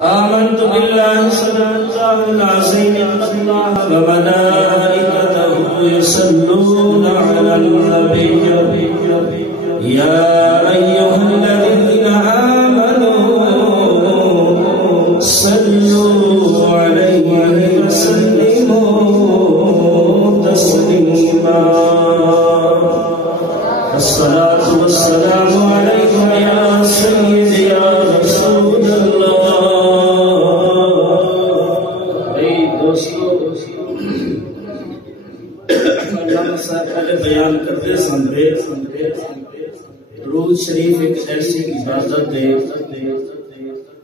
آمنت بالله صدق الله العظيم إن الله وملائكته يصلون على النبي يا أيها الذين آمنوا صلوا عليه وسلموا تسليما الصلاة والسلام عليكم يا سيدي يا رسول اللہ۔ پہلے بیان کرتے سمجھے درود شریف ایک ایسی عبادت ہے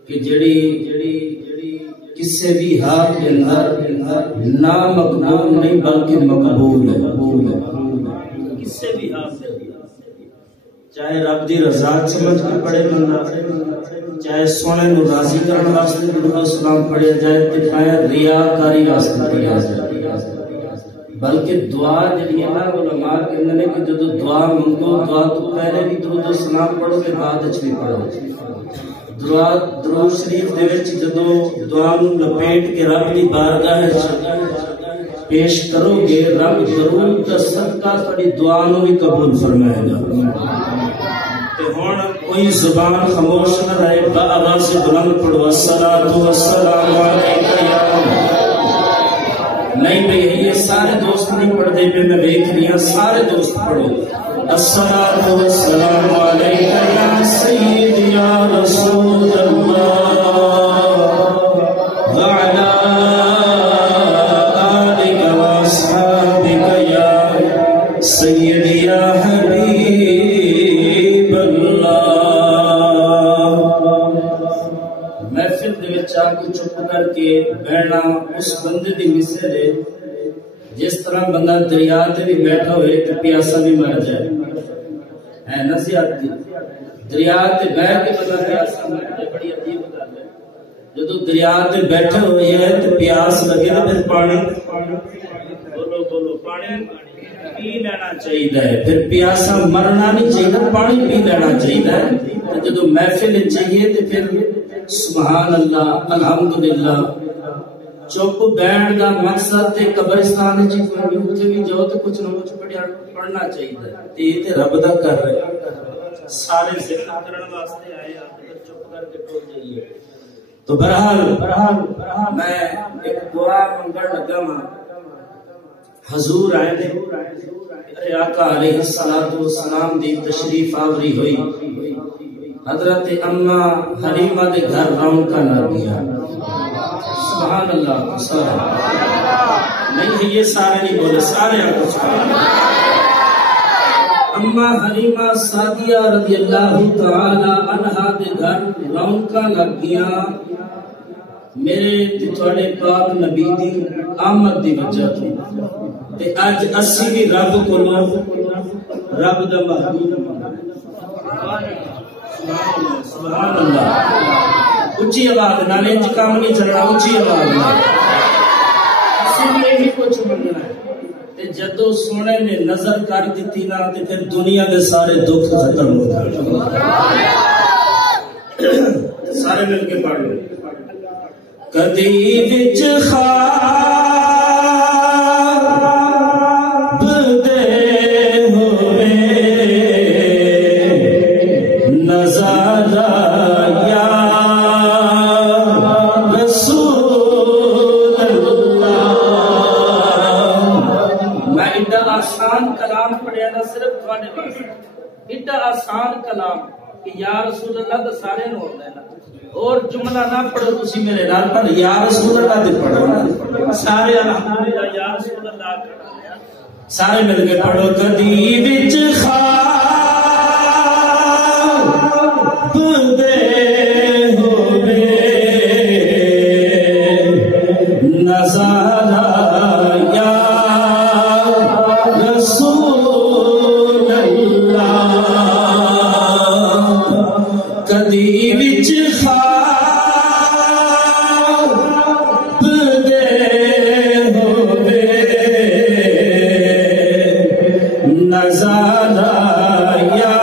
کہ جڑی کسی بھی حال کے اندر نہ مقبول نہیں بلکہ مقبول ہے، کسی بھی حال سے، چاہے رب دی رضا سمجھ کے پڑھے بندہ، چاہے سونے نو راضی کرنے واسطے درود و سلام پڑھیا جائے، دکھایا ریاکاری واسطے پڑھیا جائے، بلکہ دعا جڑی ہے نا علماء کہندے نے کہ جدوں دعا منگو دعا تو پہلے بھی درود و سلام پڑھو تے بعد وچ بھی پڑھو۔ درود شریف دے وچ جدوں دعا نوں لپیٹ کے رب دی بارگاہ وچ پیش کرو گے، رب ضرور دا صدقہ تہاڈی دعا نوں بھی قبول فرمائے گا۔ تے ہن کوئی زبان خاموش نہ رہے، بآواز بلند پڑھو الصلاۃ والسلام علیک یا نہیں بھئی یہ سارے دوست نہیں پڑھتے پہ، میں دیکھ رہی ہوں سارے دوست پڑھو الصلاۃ والسلام علیک یا سیدی یا رسول اللہ وعلی آلک واصحابک یا سیدی یا حبیب اللہ۔ محفل دے وچ آ کے چپ کر کے بہنا اس بندے دی مثال ہے جس طرح بندہ دریا تے بھی بیٹھا ہوئے تے پیاسا بھی مر جائے، ہے نا زیادتی دریا تے بیٹھ کے بندہ پیاسا مر جائے، بڑی عجیب گل ہے۔ جدوں دریا تے بیٹھے ہوئے ہیں تے پیاس لگے تے پھر پانی بولو پانی پی لینا چاہیے، پھر پیاسا مرنا نہیں چاہیے، پانی پی لینا چاہیے۔ جدوں محفل چاہیے تے پھر سبحان اللہ الحمدللہ چپ بیٹھ دا مقصد تے قبرستان وچ بھی جاؤ تے کچھ نہ کچھ پڑھنا چاہیے، تے یہ تے رب دا کر رہے سارے ذکر کرن واسطے آئے، آپ چپ کر کے ٹول جائیے۔ تو بہرحال میں ایک دعا منگن لگا ہاں، حضور آئے نے آقا علیہ الصلوۃ والسلام دی تشریف آوری ہوئی، حضرت اما حلیمہ دے گھر رونقاں لگ گیا، سبحان اللہ سارے نہیں ہے، یہ سارے نہیں بولے، سارے آپ سبحان اللہ۔ اما حلیمہ سعدیہ رضی اللہ تعالی عنہا دے گھر رونقاں لگ گیا میرے تے تھوڑے پاک نبی دی آمد دی وجہ تو، تے اج اسی بھی رب کو رب دا محبوب سبحان اللہ۔ اچھی آواز نال انج کام نہیں چلنا، اچھی آواز نال اسی بھی یہی کچھ منگنا ہے، تے جدوں سونے نے نظر کر دیتی نا تے پھر دنیا دے سارے دکھ ختم ہو گئے۔ سارے مل کے پڑھ لو کدی وچ خواب دے ہوئے نظارہ یا رسول اللہ۔ میں ایڈا آسان کلام پڑھیا نا صرف تھوڑے واسطے، ایڈا آسان کلام کہ یا رسول اللہ تو سارے نو ہوتا ہے نا، اور جملہ نہ پڑھو تسی میرے نال، پر یا رسول اللہ تے پڑھو نا، سارے الحمدللہ یا رسول اللہ سارے مل کے پڑھو کدی وچ خواب دے ہوئے نظارہ یا رسول اللہ، کدی وچ خواب دے ہوئے نظارہ یا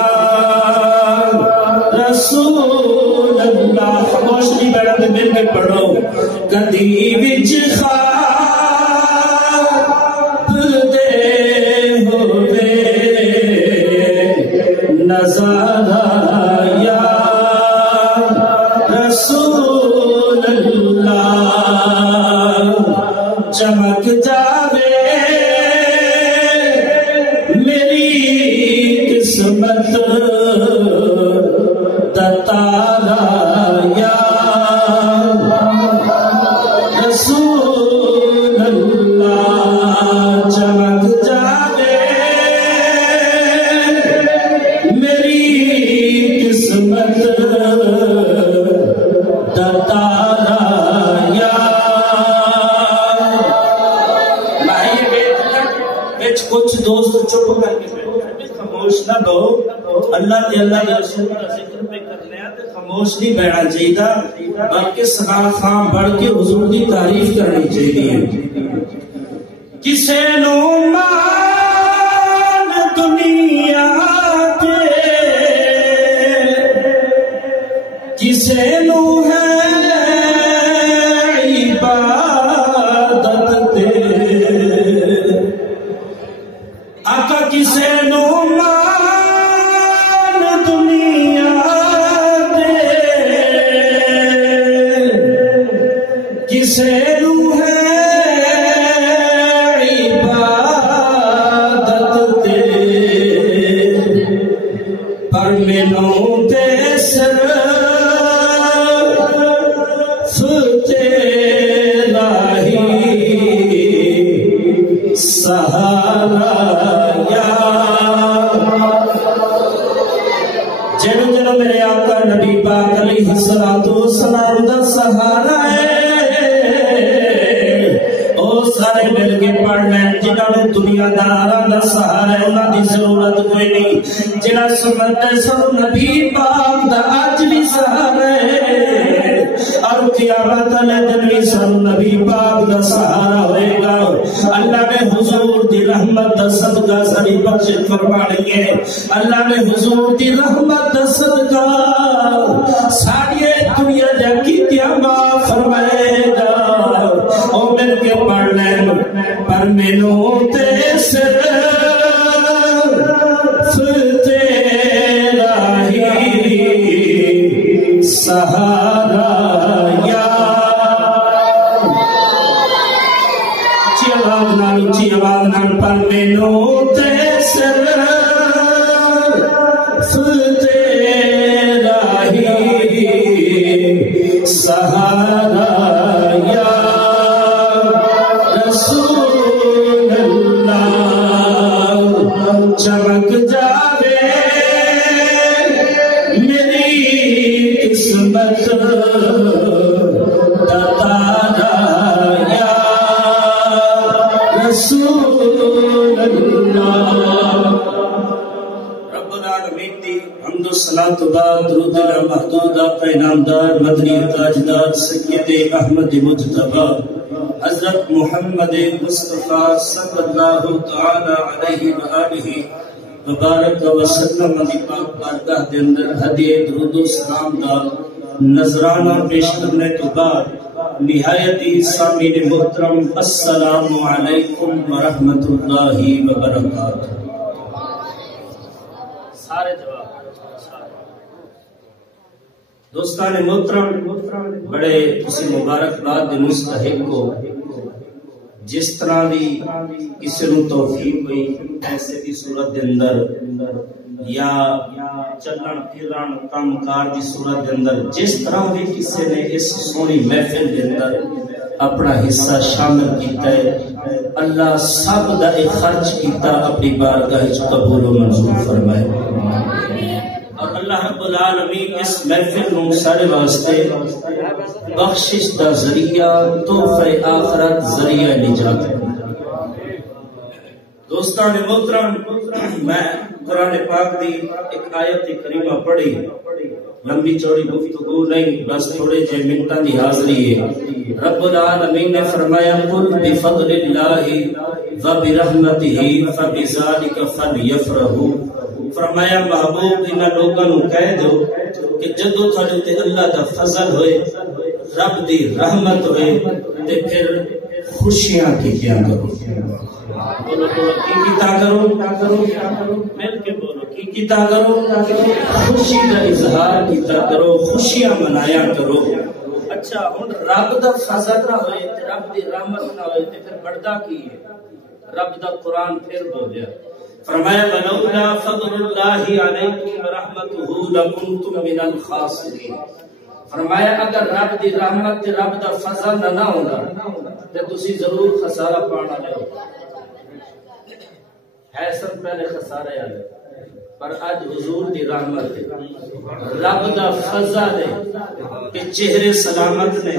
رسول اللہ خاموش نہیں بیٹھا تو مل کے پڑھو کدی وچ خواب دے ہوئے نظارہ یا رسول اللہ چمک جاوے میری قسمت تارا یا رسول اللہ چمک جاوے میری قسمت تارا یا کچھ دوست چپ کر کے خاموش نہ بہو اللہ کے رسول کا ذکر پہ کرنے ہیں تو خاموش نہیں بیٹھنا چاہیے بلکہ سخا خام بڑھ کے حضور کی تعریف کرنی چاہیے کسے نو مان دنیا تے کسے نو ہے عبادت تے آقا کسے نو کسے نو ہے عبادت تے پر مینوں تے صرف تیرا ہی سہارا یا جنو میرے آقا نبی پاک علیہ السلام دا سہارا ہے سارے مل کے پڑھ لیں جنہوں نے دنیا داراں دا سہارا ہے انہاں دی ضرورت کوئی نہیں جنہاں سمجھتے سب نبی پاک دا اج بھی سہارا ہے اور قیامت والے دن بھی سب نبی پاک دا سہارا ہوئے گا اللہ نے حضور دی رحمت دا صدقہ ساری بخشش فرمانی ہے اللہ نے حضور دی رحمت دا صدقہ ساری دنیا جا کیتیاں معاف فرمائے گا او مل کے پڑھ لیں پر مینوں تے صرف تیرا ہی سہارا یا اچھی آواز نال پر مینوں تے صرف تیرا ہی سہارا یا چمک جاوے میری قسمت تارا یا رسول اللہ رب العالمین دی حمد و صلاۃ و درود محدود آقا انعامدار مدنی تاجدار سید احمد مجتبی حضرت محمد مصطفیٰ صلی اللہ تعالی علیہ وآلہ وبارک وسلم دی پاک بارگاہ دے اندر ہدیہ درود و سلام دا نذرانہ پیش کرنے تو بعد نہایت سامعین محترم السلام علیکم ورحمۃ اللہ وبرکاتہ سارے جواب دوستان محترم بڑے اسی مبارکباد دے مستحق کو جس طرح بھی کسی نو توفیق ہوئی ایسے بھی صورت دے اندر یا چلن پھرن کام کار دی صورت دے اندر جس طرح بھی کسی نے اس سونی محفل دے اندر اپنا حصہ شامل کیتا ہے اللہ سب دا خرچ کیتا اپنی بارگاہ وچ قبول و منظور فرمائے اور اللہ رب العالمین اس محفل نو سارے واسطے بخشش دا ذریعہ تحفہ آخرت ذریعہ نجات دوستان محترم میں قرآن پاک دی ایک آیت کریمہ پڑھی لمبی چوڑی گفتگو نہیں بس تھوڑے جے منٹاں دی حاضری ہے رب العالمین نے فرمایا قل بفضل اللہ وبرحمتہ فبذلک فلیفرحوا فرمایا محبوب انہاں لوگاں نوں کہہ دو کہ جدوں تھوڑے تے اللہ دا فضل ہوئے رب دی رحمت ہوئے تے پھر خوشیاں کیتیاں کرو بولو بولو کی کیتا کرو مل کے بولو کی کیتا کرو خوشی کا اظہار کیتا کرو خوشیاں منایا کرو اچھا ہن رب دا فضل نہ ہوئے تے رب دی رحمت نہ ہوئے تے پھر بڑھدا کی ہے رب دا قرآن پھر بولیا فرمایا ولولا فضل اللہ علیکم ورحمتہ لکنتم من الخاسرین فرمایا اگر رب دی رحمت تے رب دا فضل نہ ہوندا تے تسی ضرور خسارہ پانا والے ہو ہے سب پہلے خسارے والے پر آج حضور دی رحمت ہے رب دا فضل ہے کہ چہرے سلامت نے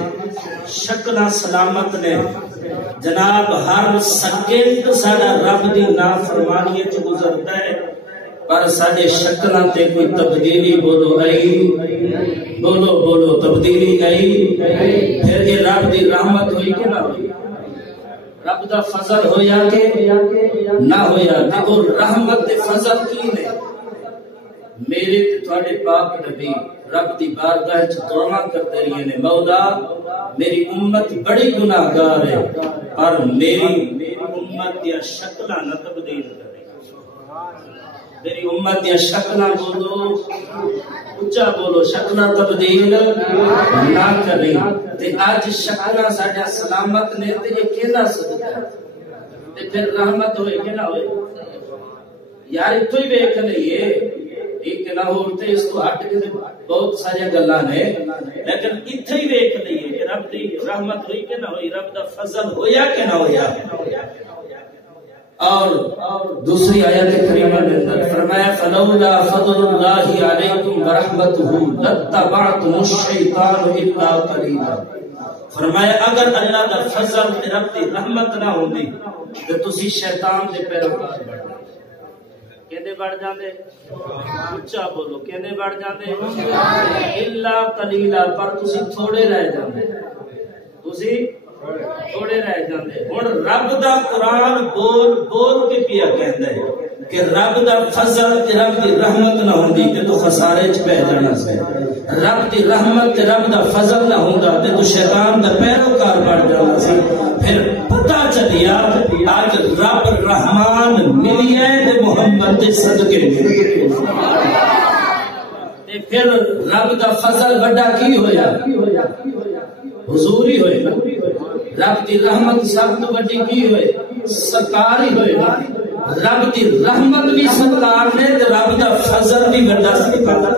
شکلیں سلامت نے جناب ہر سیکنڈ ساڈا رب دی نافرمانی چ گزرتا ہے پر ساڈے شکلاں تے کوئی تبدیلی بولو آئی بولو بولو تبدیلی آئی پھر یہ رب دی رحمت ہوئی کہ نہ ہوئی رب دا فضل ہویا کہ نہ ہویا تے او رحمت تے فضل کی نے میرے تے تواڈے پاک نبی رب دی بارگاہ وچ دعا کرتے رہے نے مولا میری امت بڑی گناہگار ہے اور میری امت دی شکلاں نہ تبدیل کرے میری امت دی شکلاں بولو اونچا بولو شکلاں تبدیل نہ کرے تے اج شکلاں ساڈا سلامت نے تے یہ کیدا صدقہ تے پھر رحمت ہوئے کہ نہ ہوئے یار اتو ہی ویکھ لئیے ایک نہ ہوتے اس کو ہٹ کے بہت ساری گلاں نے لیکن اتھے ہی ویکھ لئیے کہ رب دی رحمت ہوئی کہ نہ ہوئی رب دا فضل ہویا کہ نہ ہویا اور دوسری آیت کریمہ نے اندر فرمایا فلولا فضل اللہ علیکم ورحمتہ لتبعتم الشیطان الا قلیلا فرمایا اگر اللہ دا فضل تے رب دی رحمت نہ ہوندی تے تسی شیطان دے پیروکار بن کہندے بڑھ جاندے اونچا بولو کہندے بڑھ جاندے الا قلیلا پر تسی تھوڑے رہ جاندے تسی تھوڑے رہ جاندے ہن رب دا قرآن بول بول کے پیا کہندا ہے کہ رب دا فضل تے رب دی رحمت نہ ہوندی تے تو خسارے چ بہ جانا سی رب دی رحمت تے رب دا فضل نہ ہوندا تے تو شیطان دا پیروکار بن جانا سی پھر پتہ چلیا آج رب رحمان ملیا تے محمد دے صدقے تے پھر رب دا فضل بڑا کی ہویا حضور ہی ہوئے رب دی رحمت سب تو بڑی کی ہوئے سرکار ہی ہوئے رب دی رحمت بھی سرکار نے تے رب دا فضل بھی بڑا سرکار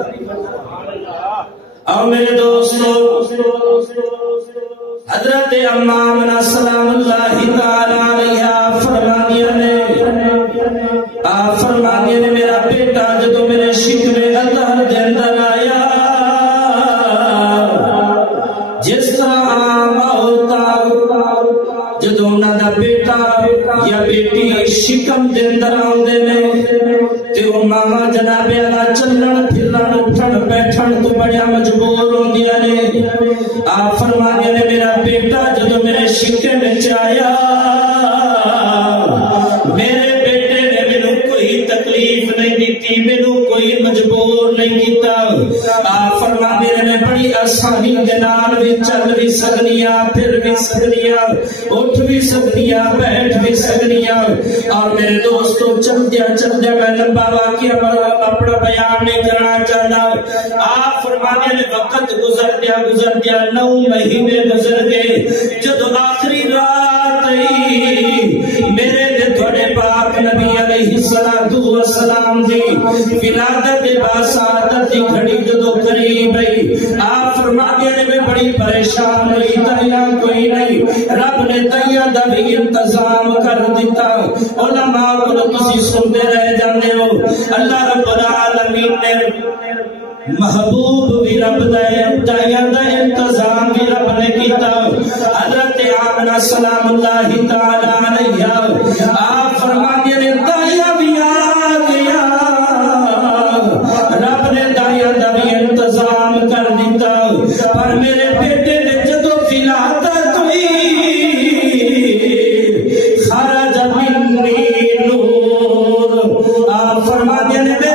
اور میرے دوستو حضرت امامنا سلام اللہ تعالی علیہ فرمانیہ نے میرا بیٹا جدو میرے شکر اللہ دے اندر آیا جس طرح عام ہوتا جدو انہاں دا بیٹا یا بیٹی شکم دے اندر آندے نے تے او ماما جناب اللہ چلن پھرن اٹھن بیٹھن تو بڑا مجبور ہوندیاں نے آپ فرمانے نے میرا بیٹا جدو میرے شکے میں آیا میرے بیٹے نے مینوں کوئی تکلیف نہیں دیتی مینوں کوئی مجبور نہیں کیتا آپ فرمانے نے بڑی آسانی دے نال بھی چل بھی سکنیاں پھر بھی سکنیاں اٹھ بھی سکنیاں بیٹھ بھی سکنیاں اور میرے دوستو چلدیا میں لمبا واقعہ اپنا بیان نہیں کرنا چاہتا آپ فرمانے نے وقت گزر گیا 9 مہینے گزر گئے جدو آخری رات میرے دے تھوڑے پاک نبی علیہ السلام دی ولادت باسعادت دی گھڑی جدو قریب آئی آپ فرماتے ہیں میں بڑی پریشان ہوئی تیا کوئی نہیں رب نے تیا دا بھی انتظام کر دیتا علماء کو تسی سنتے رہ جانے ہو اللہ رب العالمین نے محبوب بھی رب دے تیا دا انتظام بھی رب نے کیتا حضرت آمنہ سلام اللہ تعالی علیہ آپ فرماتے ہیں تیا بھی آ گیا رب نے تیا دا بھی انتظام کر دیتا پر میرے بیٹے نے جدو ولادت ہوئی خرج منی نور آپ فرماتے ہیں میرے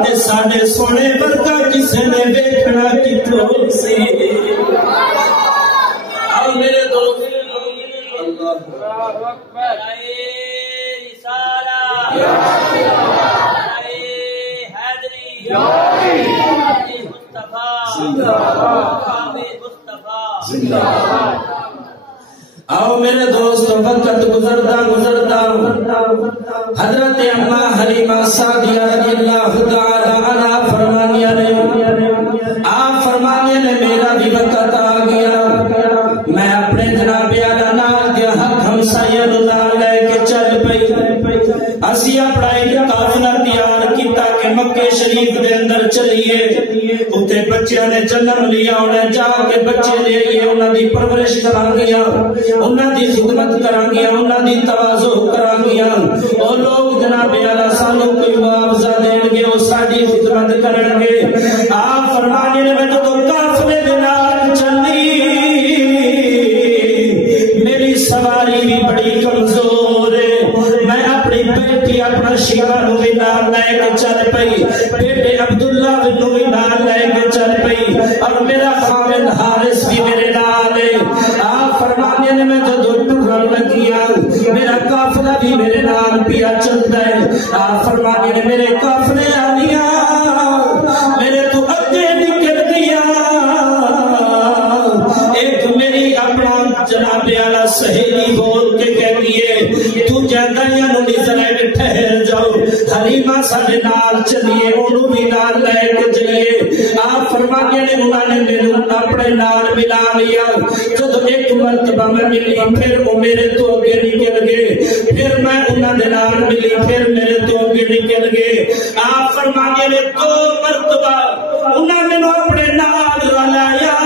تے ساڈے سونے ورگا کسے نے ویکھنا کتھوں سی آؤ میرے دوست اللہ اکبر رسالہ حیدری آؤ میرے دوست وقت گزرتا گزرتا حضرت اما حلیمہ سعدیہ رضی اللہ تعالی عنہا فرمانیہ نے آپ فرمانیہ نے میرا بھی وقت آ گیا میں اپنے جناب اعلیٰ نال دیا حق ہمسایہ نال لے کے چل پئی اسی اپنا ایک قافلہ تیار کیتا کہ مکے شریف دے اندر چلیے اتے بچیاں نے جنم لیا انہیں جا کے بچے لے آئیے انہاں دی پرورش کران گیا انہاں دی خدمت کران گیا انہاں دی تواضع کران گیا اور لوگ جناب اعلیٰ سانو کوئی معاوضہ دین گے وہ ساڈی خدمت کرن گے آپ فرمانے نے میں تو قافلے دے نال چلی میری سواری بھی بڑی کمزور ہے میں اپنی بیٹی اپنا شیعہ نو بھی نال لے کے چل پئی بیٹے عبداللہ نو بھی نال لے کے چل پئی اور میرا خامد حارث بھی میرے نال ہے آپ فرمانے نے میں تو ٹرن لگیا میرا قافلہ بھی میرے نال پیا چلتا ہے آپ فرمانے نے میرے قافلے آنیا میرے تو اگے نکل گیا ایک میری اپنا جناب اعلیٰ سہیلی بول کے کہتی ہے تو جاندہ یا نوڑی ذرائے ٹھہر جاؤ حلیمہ سارے نال چلیے انہوں بھی نال لے کے جائیے آپ فرمانے نے انہوں نے میرے اپنے نال ملا لیا جب ایک مرتبہ میں ملی پھر وہ میرے تو اگے نکل گئے پھر میں انہوں نے نال ملی پھر میرے تو اگے نکل گئے آپ فرمانے نے دو مرتبہ انہوں نے اپنے نال رلایا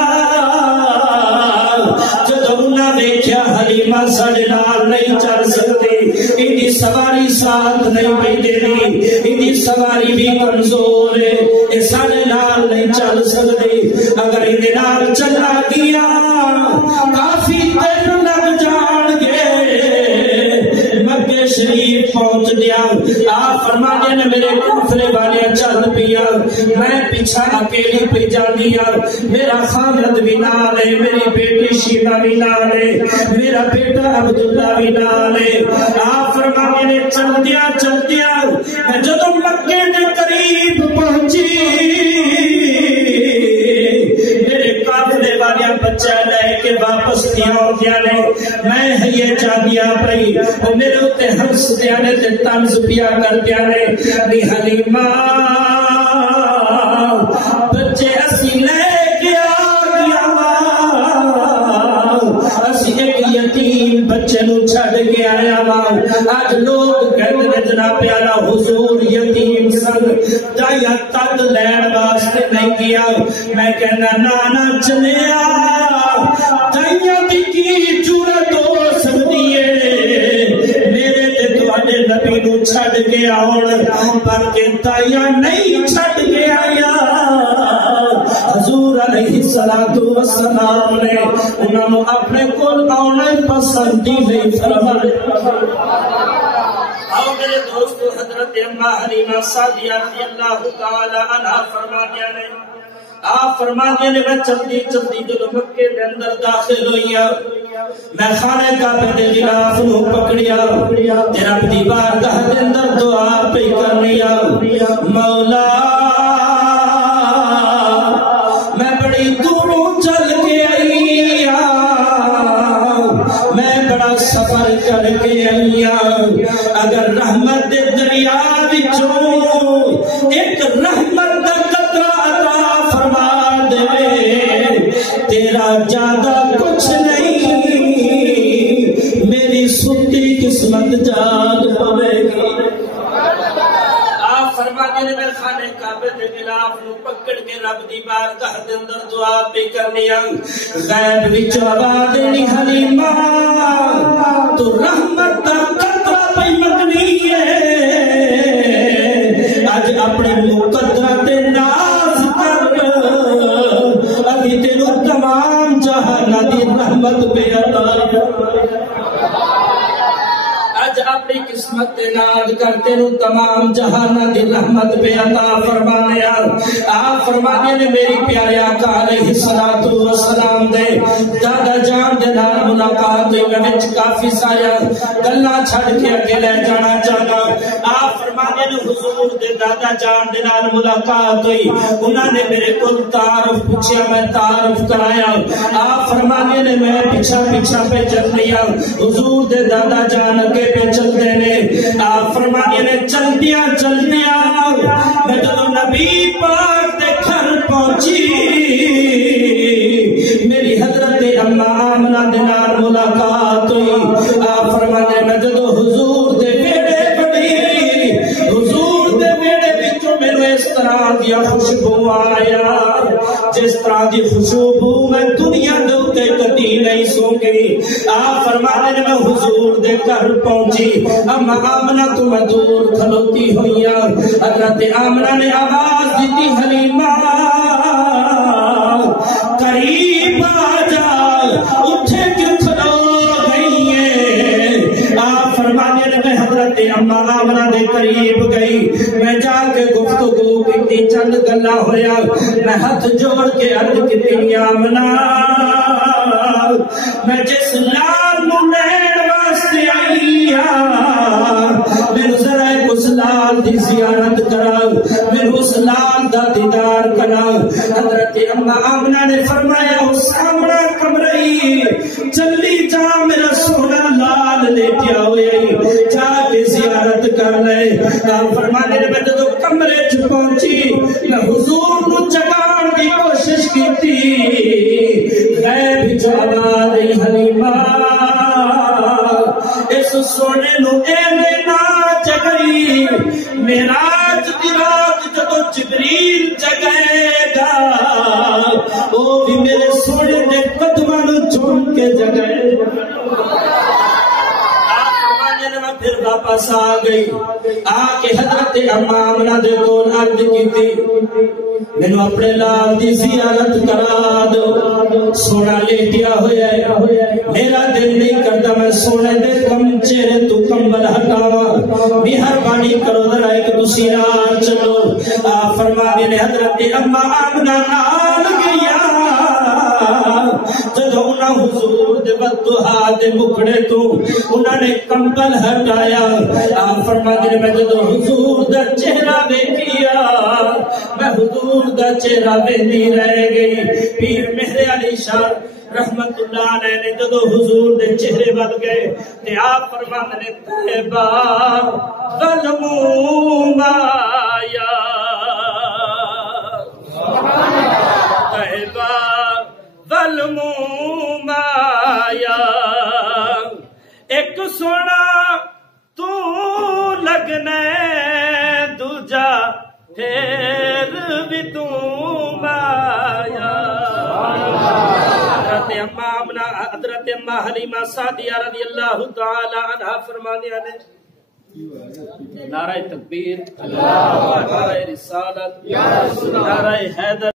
جب انہوں نے دیکھا حلیمہ سارے نال نہیں چل سکتی انہی سواری ساتھ نہیں پہ دینی انہی سواری بھی کمزور ہے یہ سارے نال نہیں چل سکتی اگر انہی نال چلا گیا کافی دن لگ جان گے مکے شریف پہنچ گیا آپ فرمانے نے میرے قافلے والے چل پیا میں پیچھا اکیلی پہ جانی میرا خامد بھی نال ہے میری بیٹی شیبہ بھی نال ہے میرا بیٹا عبداللہ بھی نال ہے آپ فرمانے نے چل دیا میں جب مکے کے قریب پہنچی میرے قافلے والے بچہ لے کے واپس دیا نے میں یہ چاندیا پئی وہ میرے اتے ہنس دیا نے تے طنز پیا کر دیا نے نی حلیمہ بچے اسی لے کے آ گیا اسی ایک یتیم بچے نو چھڑ کے آیا آج لوگ کہتے ہیں جناب اعلیٰ حضور یتیم سنگ دایا تد لین واسطے نہیں کیا میں کہنا نانا چلے دایا بھی کی جورت ہو سکتی ہے میرے تے تواڈے نبی نو چھڑ کے آؤن پر کہ دایا نہیں چھڑ کے آیا حضور علیہ السلام نے انہوں نے اپنے کول آنے پسندی نہیں فرمائے آؤ میرے دوستو حضرت اما حلیمہ سعدیہ رضی اللہ تعالی عنہا فرمانے نے آپ فرمانے نے میں چلتی جو مکے دے اندر داخل ہوئیا میں خانہ کعبہ دے غلاف نو پکڑیا تیرا اپنی بارگاہ دے اندر دعا پہ کرنیا مولا میں بڑی دوروں چل کے آئی میں بڑا سفر کر کے آئی اگر رحمت دے دریا وچوں ایک رحمت دا قطرہ عطا فرما دے تیرا زیادہ کچھ نہیں میری ستی قسمت جاگ پوے گی آپ فرماتے ہیں میں خانے کعبے دے خلاف نو پکڑ کے رب دی بارگاہ دے اندر دعا پہ کرنی غیب وچ آواز دینی حلیمہ تو رحمت دا قطرہ پہ منگنی ہے آج اپنے مقدرہ تے ناز کر ابھی تینو تمام جہاں دی رحمت پہ عطا آج اپنی قسمت ناد کر تینو تمام جہانہ دی رحمت پہ عطا فرمانے آپ فرمانے نے میری پیارے آقا علیہ السلام دے دادا جان دے نال ملاقات ہوئی میں کافی سارا گلاں چھڑ کے اگے لے جانا چاہتا آپ فرمانے نے حضور دے دادا جان دے نال ملاقات ہوئی انہوں نے میرے کو تعارف پوچھا میں تعارف کرایا آپ فرمانے نے میں پیچھا پہ چل لیا حضور دے دادا جان اگے پہ چل دینے آپ فرمانے نے چل دیا میں جب نبی پاک دے گھر پہنچی میری حضرت اما آمنہ دے نال ملاقات ہوئی آپ فرمانے میں جب حضور دے بیڑے بڑی حضور دے بیڑے بچوں میرے اس طرح دیا خوشبو آیا جس طرح دی خوشبو میں دنیا دوتے کتی نہیں سونگی آپ فرمانے نے میں حضور دے گھر پہنچی اما آمنہ تو میں دور کھلوتی ہوئیا حضرت آمنہ نے آواز دیتی حلیمہ قریب آجا اٹھے کیوں کھلو گئی ہے آپ فرمانے نے میں حضرت اما آمنہ دے قریب گئی میں جا کے گفتگو کتی چند گلہ ہویا میں ہاتھ جوڑ کے عرض کتی آمنہ میں جس لال منین واسطے آئیا میرے ذرا اس لال دی زیارت کرا میرے اس لال دا دیدار کرا حضرت اما آمنہ نے فرمایا اس سامنا کمرئی چلی جا میرا سونا لال لیٹیا ہوئی جا کے زیارت کر لے آپ فرمانے نے میں جو کمرے چ پہنچی میں حضور نو جگان کی کوشش کی تھی غیب جو آواز حلیمہ اس سونے نو ایویں نہ جگئی معراج دی رات جدو جبریل جگائے گا وہ بھی میرے سونے دے قدماں نو چوم کے جگائے گا پھر واپس آ گئی آکے حضرت اما آمنہ دے کول عرض کی تھی مینوں اپنے لال دی زیارت کرا دو سونا لیٹیا ہویا ہے میرا دل نہیں کرتا میں سونے دے کم چہرے تو کمبل ہٹاواں مہربانی کرو ذرا ایک دوسری رات چلو آپ فرمانے نے حضرت اما آمنہ نال گیا جدو انہاں حضور دے بددعا دے مکڑے تو انہاں نے کمبل ہٹایا آپ فرماتے ہیں میں جدو حضور دا چہرہ دیکھیا میں حضور دا چہرہ دیکھنی رہ گئی پیر مہر علی شاہ رحمت اللہ علیہ نے جدو حضور دے چہرے بد گئے تے آپ فرماتے ہیں طیبہ ظلموں آیا طیبہ ظلموں آیا ایک سونا تو لگنے دوجا پھر بھی تو آیا حضرت اما حلیمہ سعدیہ رضی اللہ تعالی عنہ فرمانے نے نعرہ تکبیر نعرہ رسالت نعرہ حیدر